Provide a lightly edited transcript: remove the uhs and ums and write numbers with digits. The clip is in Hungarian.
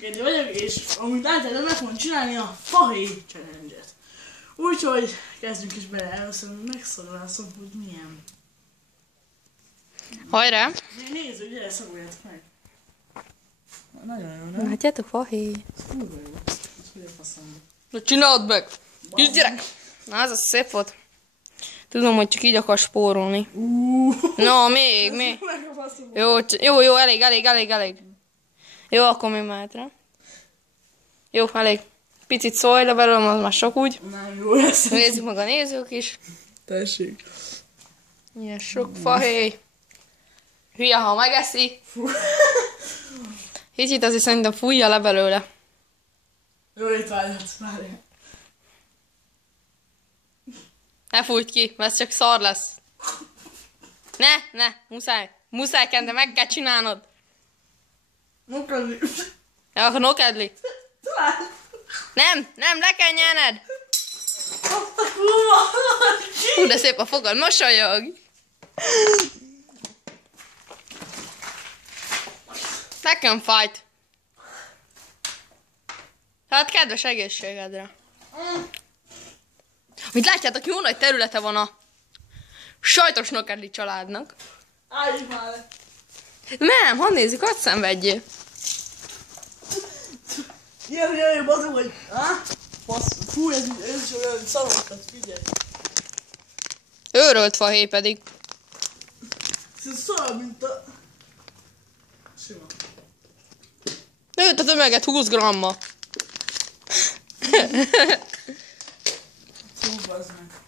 Egy vagyok, és amit általában meg fogom csinálni a fahéj challenge-et. Úgyhogy kezdjünk is bele, először megszorulászom, hogy milyen. Hajrá! Nézzük, gyere, szoruljátok meg. Nagyon jó, nem? Látjátok, fahéj. Kurva jó. Ez hogy a faszom. Na csináld meg! Kis gyerek! Na, ez a szép volt. Tudom, hogy csak így akar spórolni. No, még. Jó, elég. Jó, akkor még mátra. Jó, elég. Picit szóljra belőlem, az már sok úgy. Nem jó lesz. Nézzük meg a nézők is. Tessék. Ilyen sok fahéj. Hülye, ha megeszi. Kicsit azért szerintem fújja le belőle. Jó étvágyat, várjál. Ne fújt ki, mert ez csak szar lesz. Ne, muszáj, Kende, meg kell csinálnod. Nokadli. Ja, akkor nokedli. Nem, le kell nyerned. Hú, de szép a fogad, mosolyog. Nekem fájt. Hát kedves egészségedre. Mit látjátok, jó nagy területe van a sajtos nokedli családnak. Állj már le. Nem, hadd nézzük, hadd szenvedjél. Ilyen, bazom, hogy... Fú, ez is olyan szarokat, figyelj. Őrölt fahéj pedig. Ez szar, mint a... Sima. Nőtt a tömeget 20 gramma. Fú, bazd meg.